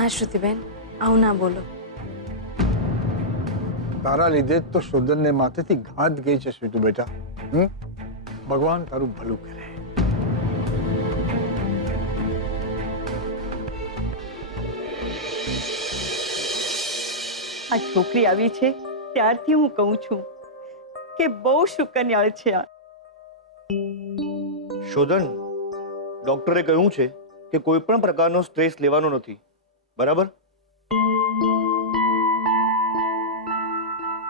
ના શ્રુતિબેન, આવું ના બોલો. તારા લીધે જ તો શોધનને માથેથી ઘાત ગઈ છે સ્વીટુ બેટા. ભગવાન તારું ભલું કરે. આ છોકરી આવી છે ત્યારથી હું કહું છું કે બહુ શુકન્યાળ છે આ. શોધન, ડોક્ટરે કહ્યું છે કે કોઈ પણ પ્રકારનો સ્ટ્રેસ લેવાનો નથી, બરાબર?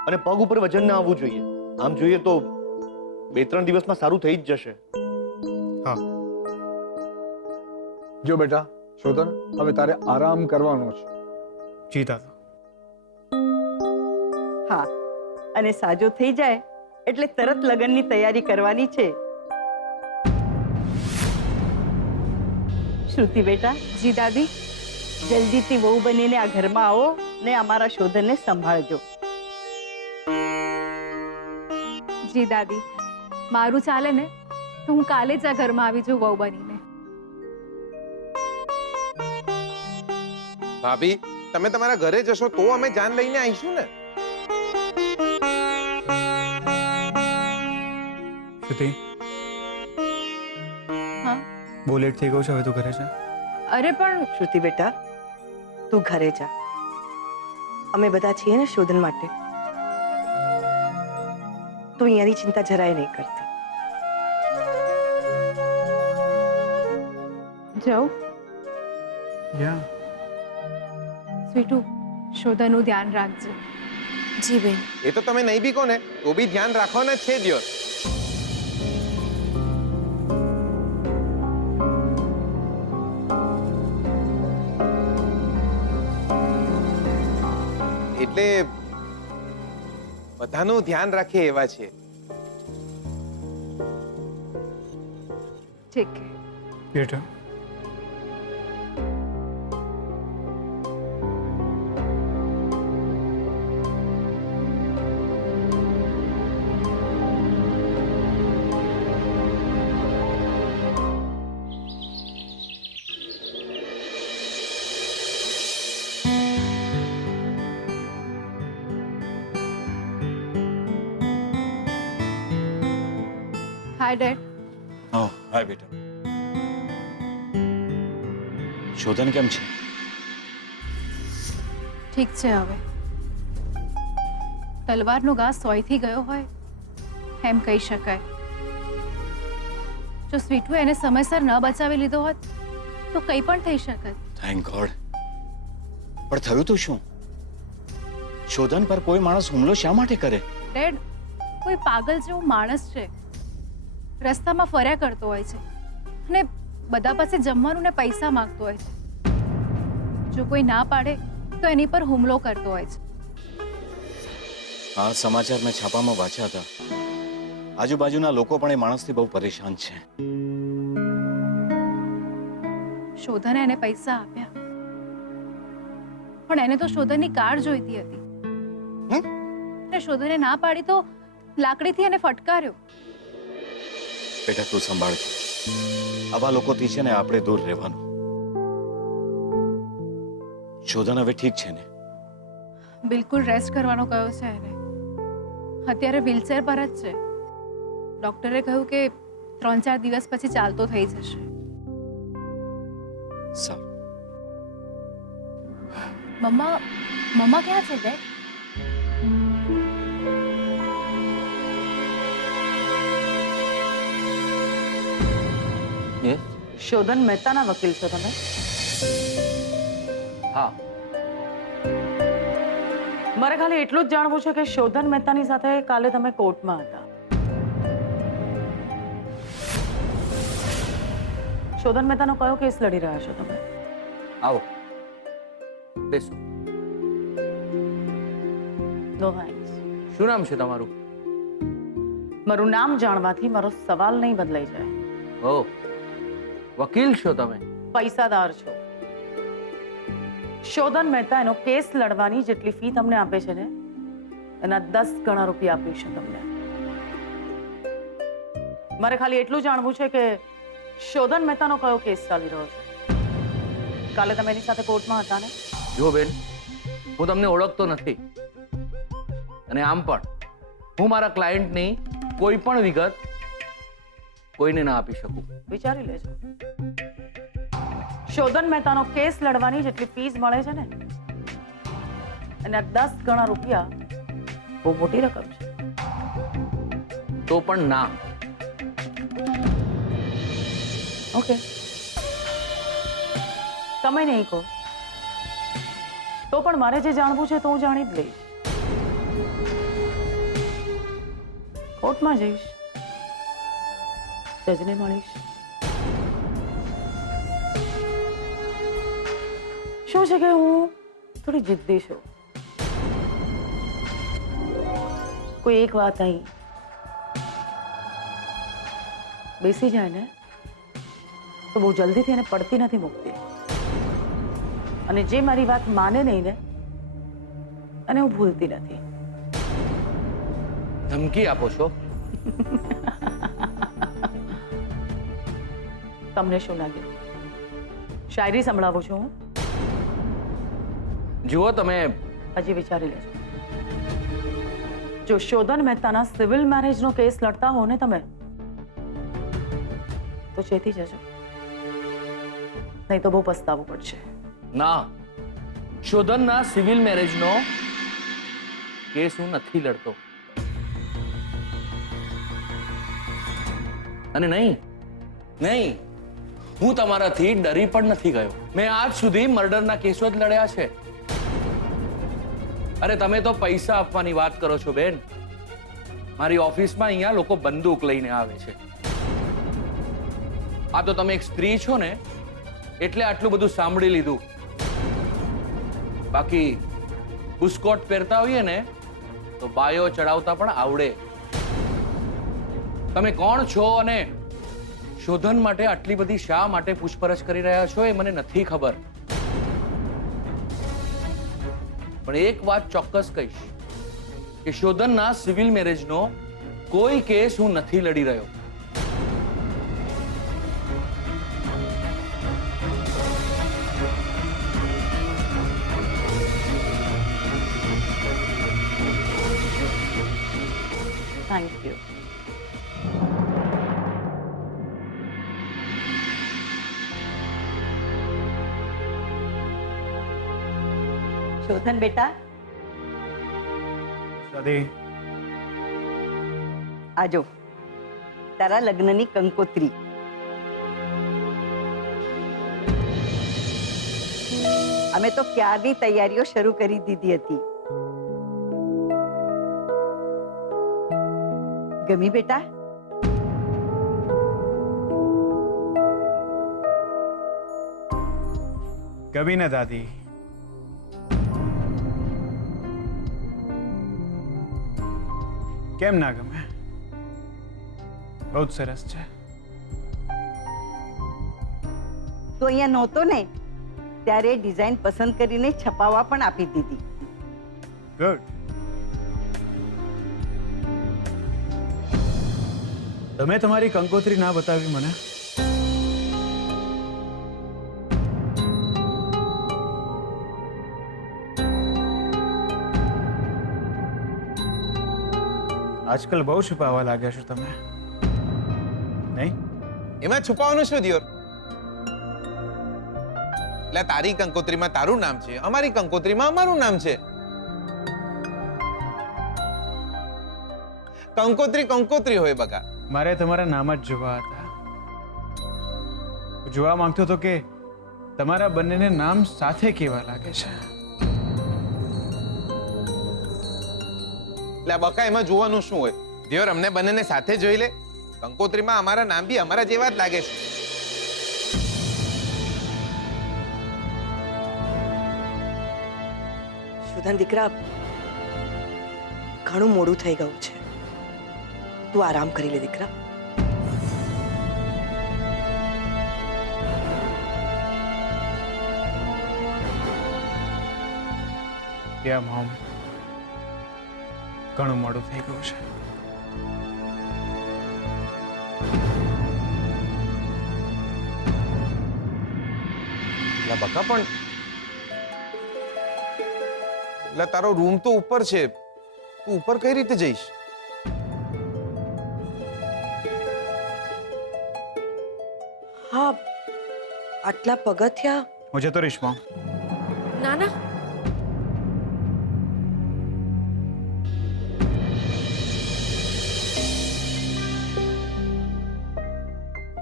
અને પગ ઉપર વજન ના આવવું જોઈએ. આમ જોઈએ તો 2-3 દિવસમાં સારું થઈ જ જશે. હા જો બેટા શોધન, હવે તારે આરામ કરવાનો છે. જી દાદા. હા, અને સાજો થઈ જાય એટલે તરત લગ્નની તૈયારી કરવાની છે. શ્રુતિ બેટા. જી દાદી. જલ્દીથી વહુ બનીને આ ઘરમાં આવો ને અમારા શોધનને સંભાળજો. જી દાદી, મારું ચાલે ને તો હું કાલે જ આ ઘરમાં આવી જાઉં વહુ બનીને. ભાભી, તમે તમારા ઘરે જશો તો અમે જાન લઈને આવીશું ને. શ્રુતિ, હા બહુ લેટ થઈ ગયું છે, હવે તું ઘરે છે. અરે પણ શ્રુતિ બેટા, તું ઘરે જા. અમે બધા છીએ ને શોધન માટે. તું અહીંયાની ચિંતા જરાય નહીં કરતી. જાઉં. યા સ્વીટુ, શોધાનું ધ્યાન રાખજો. જી બેન. એ તો તમે નહીં બી કહો ને તો બી ધ્યાન રાખવાના જ છે દિવસ. એટલે બધાનું ધ્યાન રાખે એવા છે. ઠીક છે. બેટા હાય ડેડ. હા હાય બેટા. શોધન કેમ છે? ઠીક છે. હવે તલવારનો ઘા સોયથી ગયો હોય એમ કહી શકાય. જો સ્વીટુ એને સમયસર ન બચાવી લીધો હોત તો કંઈ પણ થઈ શકત. Thank God. પણ થયું તો શું? શોધન પર કોઈ માણસ હુમલો શા માટે કરે? ડેડ, કોઈ પાગલ જેવો માણસ છે, રસ્તામાં ફર્યા કરતો હોય છે અને બધા પાસે જમવાનું ને પૈસા માંગતો હોય છે. જો કોઈ ના પાડે તો એની પર હુમલો કરતો હોય છે. આ સમાચાર મેં છાપામાં વાંચ્યા હતા. આજુબાજુના લોકો પણ એ માણસથી બહુ પરેશાન છે. શોધને એને પૈસા આપ્યા, પણ એને તો શોધનની કાર જોઈતી હતી. અને શોધને ના પાડી તો લાકડીથી એને ફટકાર્યો. બેટા તું સંભાળ. આવા લોકોથી છે ને આપણે દૂર રહેવાનું. શોધન હવે ઠીક છે ને? બિલકુલ રેસ્ટ કરવાનો કહ્યો છે એને. અત્યારે વ્હીલચેર પર જ છે. ડોક્ટરે કહ્યું કે 3-4 દિવસ પછી ચાલતો થઈ જશે. સારું. મમ્મા ક્યાં છે ડેડ? શોધન મહેતાના વકીલ છો તમે? હા. મારે ખાલી એટલું જ જાણવું છે કે શોધન મહેતાની સાથે કાલે તમે કોર્ટમાં હતા. શોધન મહેતાનો કયો કેસ લડી રહ્યા છો તમે? આવો બેસો. No thanks. શું નામ છે તમારું? મારું નામ જાણવાથી મારો સવાલ નહીં બદલાઈ જાય. ઓ, વકીલ છો તમે? પૈસાદાર છો. શોધન મહેતા એનો કેસ લડવાની જેટલી ફી તમને આપે છે ને એના 10 ગણા રૂપિયા આપીશું તમને. મારે ખાલી એટલું જાણવું છે કે શોધન મહેતાનો કયો કેસ ચાલી રહ્યો છે? કાલે તમે એની સાથે કોર્ટમાં હતા ને? જુઓ બેન, હું તમને ઓળખતો નથી અને આમ પણ હું મારા ક્લાયન્ટની કોઈ પણ વિગત કોઈને ના આપી શકું. વિચારી લેજો. શોધન મહેતાનો કેસ લડવાની જેટલી ફીસ મળે છે ને એના 10 ગણા રૂપિયા બહુ મોટી રકમ છે. તો પણ ના. ઓકે, તમે નહીં કહો તો પણ મારે જે જાણવું છે તો હું જાણી જ લઈશ. કોર્ટમાં જઈશ, જજને મળીશ. શું છે કે હું થોડી જિદ્દી છું. કોઈ એક વાત અહીં બેસી જાય ને તો બહુ જલ્દીથી એને પડતી નથી મૂકતી, અને જે મારી વાત માને નહીં ને અને હું ભૂલતી નથી. ધમકી આપો છો? તમને શું લાગે શાયરી સંભળાવું છું હું? જુઓ તમે, હજી વિચારી લેજો. જો શોધન મહેતાના સિવિલ મેરેજનો કેસ લડતા હો ને તમે તો ચેતી જજો, નહીં તો બહુ પસ્તાવું પડશે. ના, શોધનના સિવિલ મેરેજનો કેસ હું નથી લડતો. અને નહીં, હું તમારાથી ડરી પણ નથી ગયો. મેં આજ સુધી મર્ડરના કેસો જ લડ્યા છે. અરે તમે તો પૈસા આપવાની વાત કરો છો બેન. મારી ઓફિસમાં અહીંયા લોકો બંદૂક લઈને આવે છે. આ તો તમે એક સ્ત્રી છો ને એટલે આટલું બધું સાંભળી લીધું. બાકી બુસ્કોટ પહેરતા હોઈએ ને તો બાયો ચડાવતા પણ આવડે. તમે કોણ છો અને શોધન માટે આટલી બધી શા માટે પૂછપરછ કરી રહ્યા છો એ મને નથી ખબર. પણ એક વાત ચોક્કસ કહીશ કે શોધનના સિવિલ મેરેજનો કોઈ કેસ હું નથી લડી રહ્યો. Thank you. શોધન બેટા, દાદી, આજો તારા લગ્નની કંકોત્રી. અમે તો ક્યારની તૈયારીઓ શરૂ કરી દીધી હતી. ગમી બેટા? કભી ના દાદી. કેમ ના ગમે? બહુ જ સરસ છે. તો અહીંયા નહોતો ને ત્યારે ડિઝાઇન પસંદ કરીને છપાવવા પણ આપી દીધી. ગુડ. તમે તમારી કંકોત્રી ના બતાવી મને? આજકાલ બહુ છુપાવવા લાગ્યા છો તમે, નહીં? એમાં છુપાવવાનું શું દિયોર? એટલે તારી કંકોત્રીમાં તારું નામ છે, અમારી કંકોત્રીમાં અમારું નામ છે. કંકોત્રી કંકોત્રી હોય બકા. મારે તમારા નામ જ જોવા હતા. જોવા માંગતો હતો કે તમારા બંનેને નામ સાથે કેવા લાગે છે. એટલે બકા એમાં જોવાનું શું હોય? દિયોર અમને બંનેને સાથે જોઈ લે. કંકોત્રીમાં અમારા નામ બી અમારા જેવા જ લાગે છે. સુધન દીકરા, ઘણું મોડું થઈ ગયું છે. તું આરામ કરી લે દીકરા. યા મોમ, ઘણું મોડું થઈ ગયું છે. લા બકા પણ લા તારો રૂમ તો ઉપર છે, તું ઉપર કઈ રીતે જઈશ? હા, આટલા પગથિયા. હું જતો રહીશ મોમ. ના ના,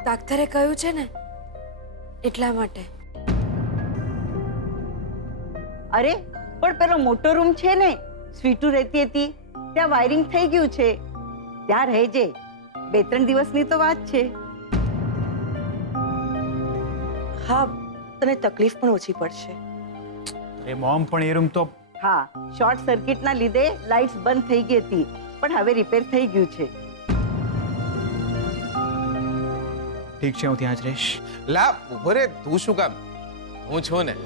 ડાક્ટરે કહ્યું છે ને એટલા માટે. અરે પણ પેલો મોટો રૂમ છે ને, સ્વીટુ રહેતી હતી, ત્યાં વાયરિંગ થઈ ગયું છે, ત્યાં રહેજે. 2-3 દિવસની તો વાત છે. હા, તને તકલીફ પણ ઓછી પડશે. એ મોમ પણ એ રૂમ તો હા, શોર્ટ સર્કિટના લીધે લાઇટ્સ બંધ થઈ ગઈ હતી, પણ હવે રિપેર થઈ ગયું છે. ઠીક છે, હું ત્યાં જ રહીશ. લા ઉભો રે, તું શું કામ? હું છું ને.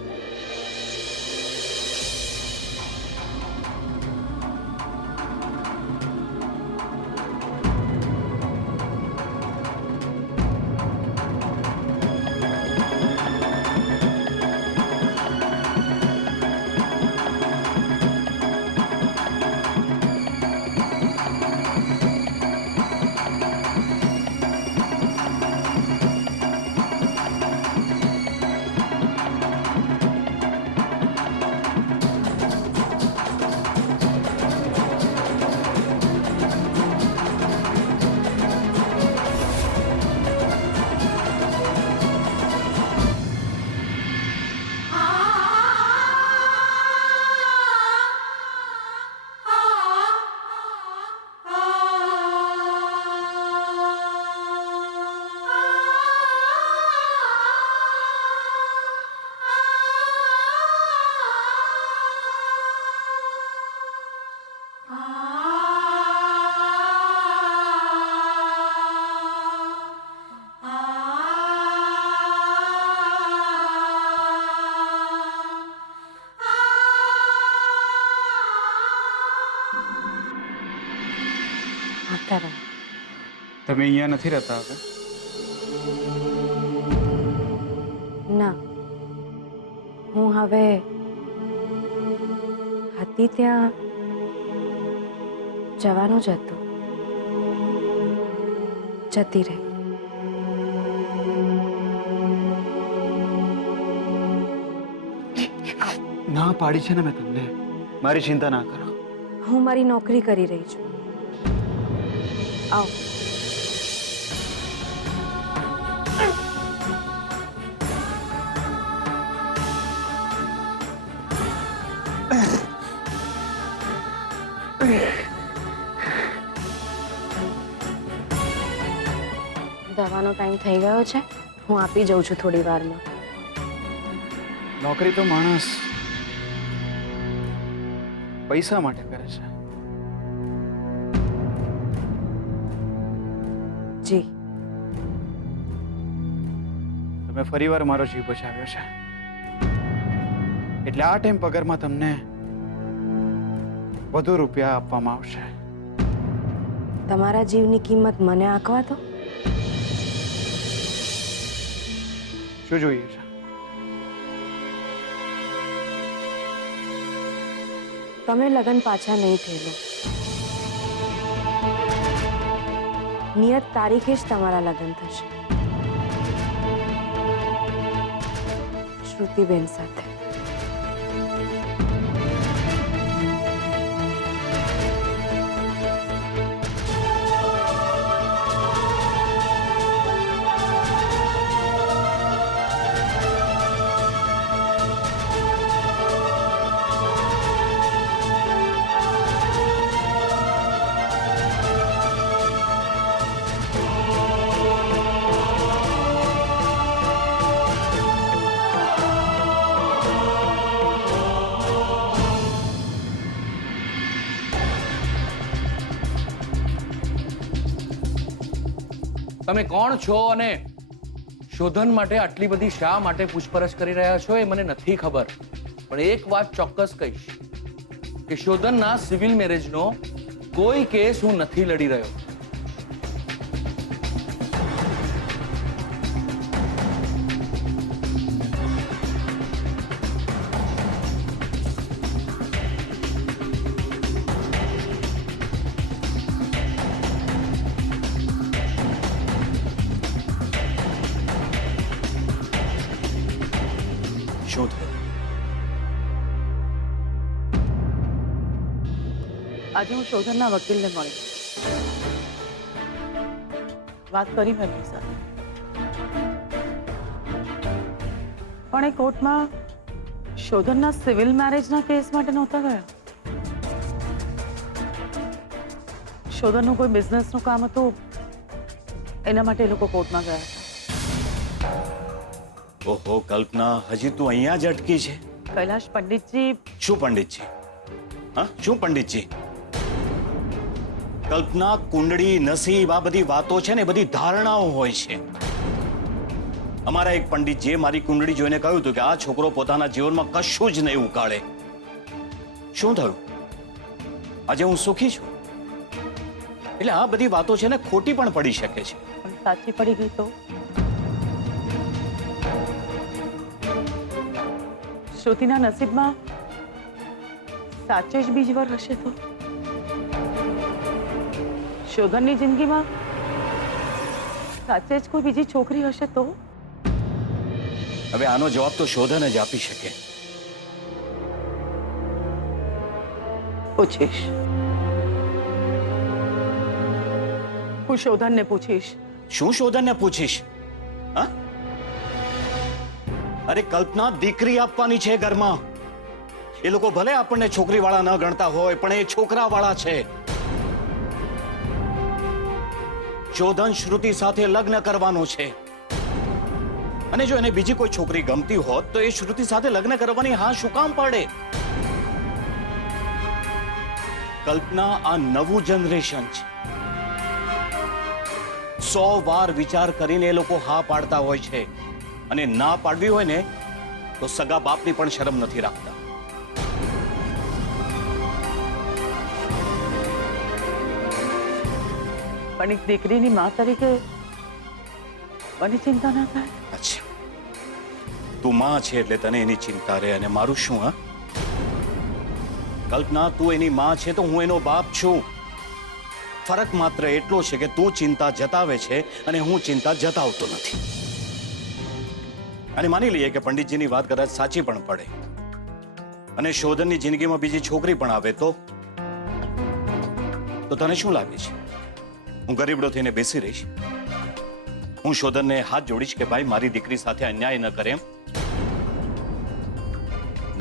માતારામ, તમે અહીંયા નથી રહેતા હવે? ના, હું હવે હતી ત્યાં જવાનું જ હતું. જતી રહી. ના પાડી છે ને મેં તમને. મારી ચિંતા ના કરો. હું મારી નોકરી કરી રહી છું. આવ. દવાનો ટાઈમ થઈ ગયો છે, હું આપી જઉં છું થોડી વારમાં. નોકરી તો માણસ પૈસા માટે કરે છે. જી. તમે ફરીવાર મારો જીવ બચાવ્યો છે, એટલે આ ટાઈમ પગારમાં તમને વધુ રૂપિયા આપવામાં આવશે. તમારા જીવની કિંમત મને આંકવા દો. શું જોઈએ છે? તમે લગન પાછા નહીં થયેલો. નિયત તારીખે જ તમારા લગ્ન થશે શ્રુતિબેન સાથે. તમે કોણ છો અને શોધન માટે આટલી બધી શા માટે પૂછપરછ કરી રહ્યા છો એ મને નથી ખબર, પણ એક વાત ચોક્કસ કહીશ કે શોધનના સિવિલ મેરેજનો કોઈ કેસ હું નથી લડી રહ્યો. શું થયું? આજે હું શોધનના વકીલને મળી, વાત કરી મેં એમની સાથે, પણ એ કોર્ટમાં શોધનના સિવિલ મેરેજના કેસ માટે નહોતા ગયા. શોધનનું કોઈ બિઝનેસનું કામ હતું, એના માટે એ લોકો કોર્ટમાં ગયા હતા. ઓહો કલ્પના, હજી તું અહીંયા જ અટકી છે? કૈલાશ પંડિતજી, શું પંડિતજી? હા, શું પંડિતજી? કલ્પના, કુંડળી, નસીબ, આ બધી વાતો છે ને, બધી ધારણાઓ હોય છે. અમારા એક પંડિતજીએ મારી કુંડળી જોઈને કહ્યું હતું કે આ છોકરો પોતાના જીવનમાં કશું જ નહીં ઉકાળે. શું થયું? આજે હું સુખી છું. એટલે આ બધી વાતો છે ને ખોટી પણ પડી શકે છે. પણ સાચી પડી ગઈ તો? શ્રુતિના નસીબમાં સાચે જ બીજવાર હશે તો? શોધનની જિંદગીમાં સાચે જ કોઈ બીજી છોકરી હશે તો? હવે આનો જવાબ તો શોધન જ આપી શકે. પૂછીશ, હું શોધનને પૂછીશ. શું શોધનને પૂછીશ? હા? અરે કલ્પના, દીકરી આપવાની છે ઘરમાં. એ લોકો ભલે આપણને છોકરીવાળા ન ગણતા હોય, પણ એ છોકરાવાળા છે. શોધન શ્રુતિ સાથે લગ્ન કરવાનું છે, અને જો એને બીજી કોઈ છોકરી ગમતી હોત તો એ શ્રુતિ સાથે લગ્ન કરવાની હા શું કામ પાડે? કલ્પના, આ નવું જનરેશન છે. 100 વાર વિચાર કરીને એ લોકો હા પાડતા હોય છે, અને ના પાડવી હોય ને તો સગા બાપની પણ શરમ નથી રાખતા. પણ એક દીકરીની મા તરીકે મને ચિંતા ના થાય? અચ્છા, તું માં છે એટલે તને એની ચિંતા રહે, અને મારું શું? હા કલ્પના, તું એની માં છે તો હું એનો બાપ છું. ફરક માત્ર એટલો છે કે તું ચિંતા જતાવે છે અને હું ચિંતા જતાવતો નથી. અને માની લઈએ કે પંડિતજીની વાત કદાચ સાચી પણ પડે અને શોધનની જિંદગીમાં બીજી છોકરી પણ આવે તો તને શું લાગે છે? હું ગરીબડો થઈને બેસી રહીશ? હું શોધનને હાથ જોડીશ કે ભાઈ મારી દીકરી સાથે અન્યાય ન કરે એમ?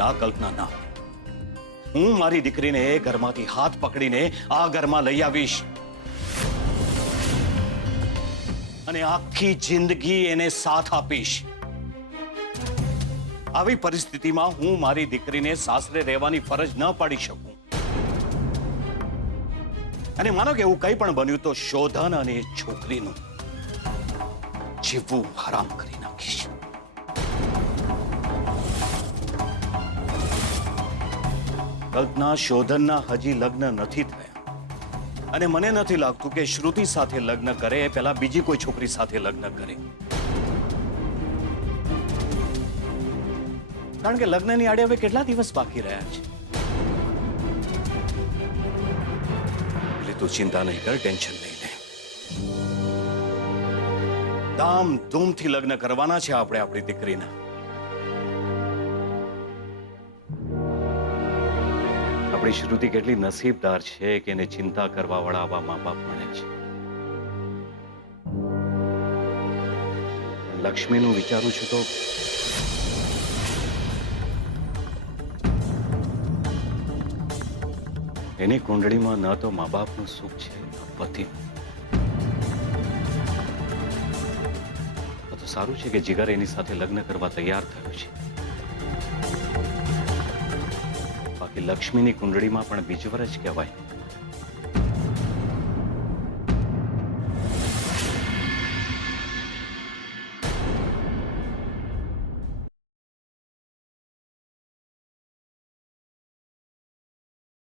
ના કલ્પના, ના. હું મારી દીકરીને એ ઘરમાંથી હાથ પકડીને આ ઘરમાં લઈ આવીશ અને આખી જિંદગી એને સાથ આપીશ. આવી પરિસ્થિતિમાં હું મારી દીકરીને સાસરે રહેવાની ફરજ ન પાડી શકું. અને માનો કે એવું કંઈ પણ બન્યું તો શોધન અને એ છોકરીનું જીવવું હરામ કરી નાખીશ. કલ્પના, શોધનના હજી લગ્ન નથી થયા, અને મને નથી લાગતું કે શ્રુતિ સાથે લગ્ન કરે એ પહેલા બીજી કોઈ છોકરી સાથે લગ્ન કરે. કારણ કે લગ્નની આડે હવે કેટલા દિવસ બાકી રહ્યા છે. એટલે તું ચિંતા નહીં કર, ટેન્શન નહીં લે. ધામધૂમથી લગ્ન કરવાના છે આપણે આપણી દીકરીના. આપણી શ્રુતિ કેટલી નસીબદાર છે કે એને ચિંતા કરવા વાળા આવા મા બાપ મળે છે. લક્ષ્મીનું વિચારું છું તો એની કુંડળીમાં ન તો મા બાપનું સુખ છે, ન પતિ. તો સારું છે કે જીગર એની સાથે લગ્ન કરવા તૈયાર થયો છે. બાકી લક્ષ્મીની કુંડળીમાં પણ બીજવર જ કહેવાય.